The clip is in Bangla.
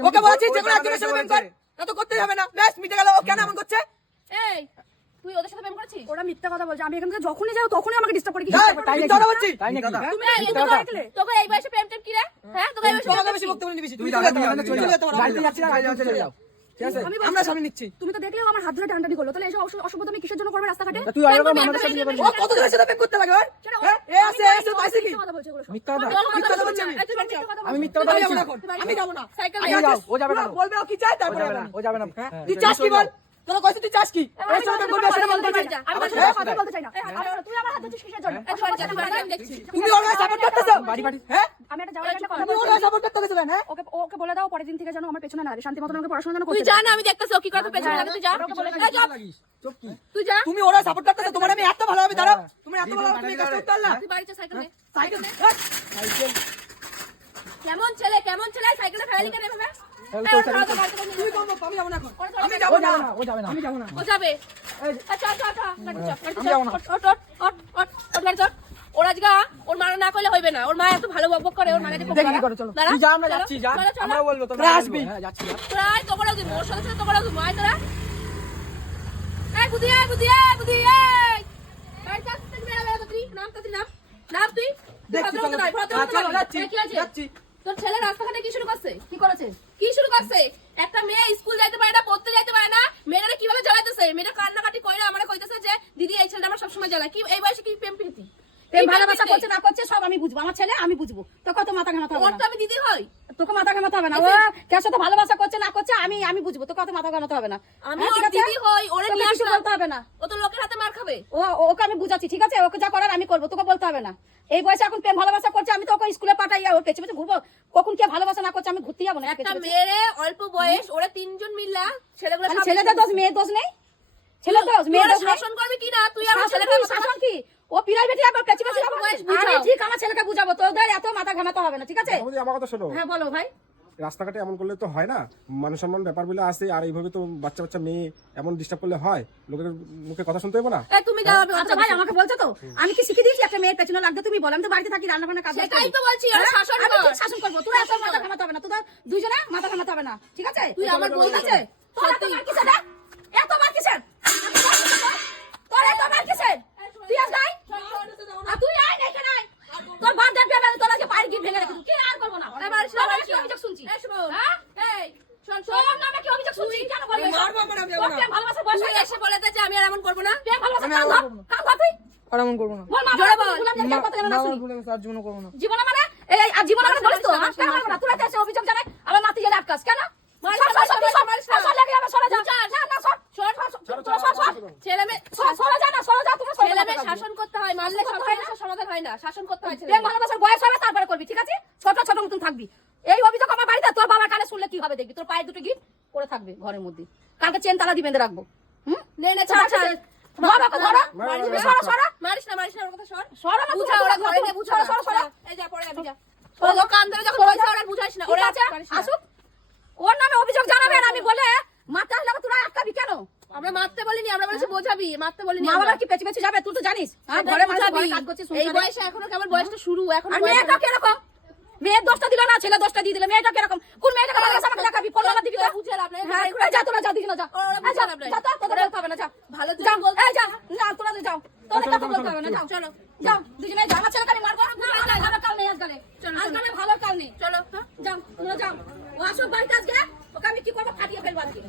ওকে বলেছি যে কোনো একজনের সাথে প্রেম কর তা তো করতেই হবে না। ব্যাস মিটে গেল ও কেন এমন করছে? এই তুই ওদের সাথে প্রেম করেছিস? ওরা মিথ্যা কথা বলছে। আমি এখান থেকে যখনই যাই তখনই আমাকে ডিস্টার্ব করে কি কথা বলছি। তাই নাকি? হ্যাঁ? তুমি এই কথা। তোকে এই বয়সে প্রেম টেম কি রে? হ্যাঁ। তোকে এই বয়সে বেশি কি? বক্তব্য নিবি তুমি দাও চলে গাড়িতে যাচ্ছি না গাড়িতে চলে যাও। ঠিক আছে? আমি আমরা সামনে নিচ্ছি। তুমি তো দেখলেও আমার হাত ধরে টানটানি করল তাহলে এসব অস- অসভ্যতা আমি কিসের জন্য করবে রাস্তাঘাটে? তুই আমাদের সাথে ও কত সাথে প্রেম করতে লাগে ওর? সেটা ও- হ্যাঁ এ আমি এসে পাইছে কি মিথ্যা কথা। মিথ্যা কথা বলছি আমি। মিথ্যা কথা যাব বলছি। আমি যাব না সাইকেল ও যাবে না। বলবে ও কি চায় তারপরে। ও যাবে না হ্যাঁ, চাস কি বল তোরা কইছিস তুই চাস কি? আমি সাথে তোর করবি কথা সেটা বলতে চাই না। আমি তোর কথা বলতে চাই না। তুই আমার হাত ধরছিস কিসের জন্য বাড়ি বাড়ি তুমি ওর সাপোর্ট করতেছো? বাড়ি বাড়ি হ্যাঁ? আমি একটা যাওয়ার একটা কথা তুমি ওর সাপোর্ট করতেছো কেন হ্যাঁ? ওকে ওকে বলে দাও পরের দিন থেকে যেন আমার পেছনে না লাগে শান্তি মতন ওকে পড়াশোনা যেন করতে যা দেয়। আমি দেখতেছি কি করে পেছনে লাগে তুই যা। এই যা, লাগিস চুপ কি? তুই যা। তুমি ওরা সাপোর্ট করতেছো তোমার আমি এত ভালোভাবে দাঁড়াও তুমি এত ভালো তুমি কাজ করতে পারলা। তুই বাড়ি যা সাইকেল নে সাইকেল। হ্যাঁ? সাইকেল কেমন ছেলে কেমন ছেলে? সাইকেলে ফেলালি কেন এভাবে? ওর করে এখন। ওরা চলে আমি যাবে। যাব ও না। যাবে না ও যাবে না। আমি যাব না। ও যাবে। এই, আচ্ছা আচ্ছা আচ্ছা। চল ওর মা না করলে হইবে না। ওর মা এত ভালো বকবক করে ওর মা কাছে দেখি করে চলো। তুই যা আমরা যাচ্ছি যা। আমরা বলব তোমরা আসবি। হ্যাঁ যাচ্ছি যা প্রায় তোকড়াও দিব ওর সাথে সাথে তোকড়াও দিব আয় তোরা এই বুদ্ধি এই বুদ্ধি এই বুদ্ধি এই। গাড়ি চাস থেকে বেরা বেরা তুই নাম তুই নাম। নাম তুই। দেখছি, চলো। হ্যাঁ। যাচ্ছি, আছে? যাচ্ছি। তোর ছেলে রাস্তাঘাটে কি শুরু করছে? কি করেছে? কি শুরু করছে? একটা মেয়ে স্কুল যাইতে পারে না পড়তে যাইতে পারে না মেয়েরা কীভাবে জ্বালাইতেছে? মেয়েটা কান্নাকাটি কইরা আমার কইতেছে যে দিদি এই ছেলেটা আমার সবসময় জ্বালায়। কি এই বয়সে কি প্রেম প্রীতি? প্রেম ভালোবাসা করছে না করছে সব আমি বুঝব। আমার ছেলে আমি বুঝব। তো কত মাথা ঘামাতে ওর তো আমি দিদি হই। তোকে মাথা ঘামাতে হবে না। ও কার সাথে ভালোবাসা করছে না করছে আমি আমি বুঝব তো কত মাথা ঘামাতে হবে না। আমি হ্যাঁ, ওর ঠিক আছে? দিদি হই ওরে তোকে নিয়ে আসলাম। বলতে হবে না। ও তো লোকের হাতে মার খাবে। ও ওকে আমি বুঝাচ্ছি ঠিক আছে? ওকে যা করার আমি করব তোকে বলতে হবে না। এই বয়সে এখন প্রেম ভালোবাসা করছে আমি তো ওকে স্কুলে পাঠাই ওর পেছনে পেছনে ঘুরবো। কখন কে ভালোবাসা না করছে আমি ঘুরতে যাব না একটা পেছনে। অল্প বয়স ওরা তিনজন মিল্লা ছেলেগুলো ছেলেদের দোষ মেয়ের দোষ নেই? ছেলের দোষ মেয়ের দোষ শাসন করবি কি না? তুই আমার ছেলেকে শাসন কি? ও প্রাইভেটে পেছি অল্প বয়স আমি। ঠিক আমার ছেলেকে বুঝাবো। তোদের এত মাথা ঘামাতে হবে না ঠিক আছে? আমার কথা শোনো। হ্যাঁ বলো ভাই। রাস্তাঘাটে এমন করলে তো হয় না? মানুষ সম্মান ব্যাপার বলে আসে আর এইভাবে তো বাচ্চা বাচ্চা মেয়ে এমন ডিস্টার্ব করলে হয়? লোকের মুখে কথা শুনতে হবে না? তুমি আচ্ছা ভাই আমাকে বলছো তো? আমি কি শিখে দিয়েছি একটা মেয়ের পেছনে লাগবে তুমি বলো আমি তো বাড়িতে থাকি রান্না বান্না কাজ করি। তো বলছি, ওরা হ্যাঁ? শাসন কর। শাসন করব তুই এত মাথা ঘামাতে হবে না তোদের দুজনে মাথা ঘামাতে হবে না ঠিক আছে? তুই আমার বউ ঠিক আছে? তোর এত বার কিসের রে? এত বার কিসের তোর এত বার কিসের তুই আস গাই আর তুই আয় না এখানে আয় তোর বাদ দেখবে আমি তোর আজকে পায়ের গিট ভেঙে রেখে দেবো। কি আর করব না এবার তোর নামে কি অভিযোগ শুনছি। এই শোনো হ্যাঁ? এই শোন শোন। নামে কি অভিযোগ শুনছি? কেন বলবি? মারবো আমার, আমি যাব না। প্রেম ভালোবাসার বয়স হয়ে এসে বলে দে যে আমি আর এমন করব না। প্রেম ভালোবাসা কান আর না। কান ধর তুই। আর এমন করব না। বল। মা জোরে বল। বল। কথা যেন না শুনি তার জীবন করব না। জীবনে মানে? এই আর জীবনে মানে বলিস তো না, কেন মারিস না তুই এসে অভিযোগ জানাই? আমার মাতি গেলে আটকাস কেন? না, না, না। না, না, না। শাসন করতে হয় মারলে শাসন করতে হয় না? সমস্যার সমাধান হয় না শাসন করতে হয় ভালোবাসার বয়স হবে তারপরে করবি ঠিক আছে? ছোট ছোট মতন থাকবি। এই অভিযোগ আমার বাড়িতে তোর বাবার কানে শুনলে কি হবে দেখবি? তোর পায়ে দুটো গিট পড়ে থাকবে ঘরের মধ্যে। কালকে চেন তালা দিয়ে বেঁধে রাখব। হুম? নে নে ছাড় ছাড়। ধরো ওকে, ধরো। মারিস না, সরো সরো। মারিস না ওর কথা সর। সরো বুঝা ওরা ঘরে নে বুঝা সরো, সরো, সরো। এই যা পড়ে আমি যা। ওরা কান ধরে যখন বলছে ওরা বুঝাইস না ওরা আছে? পারিস না। আসুক। ওর নামে অভিযোগ জানাবেন আমি বলে মাথা হলে তোরা আটকাবি কেন? আমরা মারতে বলিনি আমরা বলেছি বোঝাবি মারতে বলিনি মা আমরা। বাবা কি পেছু পেছু যাবে? তুই তো জানিস। হ্যাঁ ঘরে বুঝাবি। এই বয়সে এখনও কেমন বয়সটা শুরু এখন আর মেয়েটা কীরকম? মেয়ের দোষটা দিল না ছেলে দোষটা দিয়ে দিল। মেয়েটা কীরকম? কোন মেয়েটাকে ভালোবাসা আমাকে দেখাবি? ফোন নাম্বার দিবি বুঝে লাভ নাই হ্যাঁ যা তোরা যা দিস না যা। এই যা বুঝে যা তো তোদের বলতে হবে না যা। ভালো যা বলতে এই যা না তোরা যাও। তোদের কথা বলতে হবে না যাও। চলো। যাও দুজনে যা আমার ছেলেকে আমি মারবো? না ভালো কাল নেই আজকালে। চলো, আজকালে ভালো কাল নেই। চলো। হ্যাঁ যাও তোমরা যাও। ও আসুক বাড়িতে আজকে ওকে আমি কি করব? ফাটিয়ে ফেলব আজকে।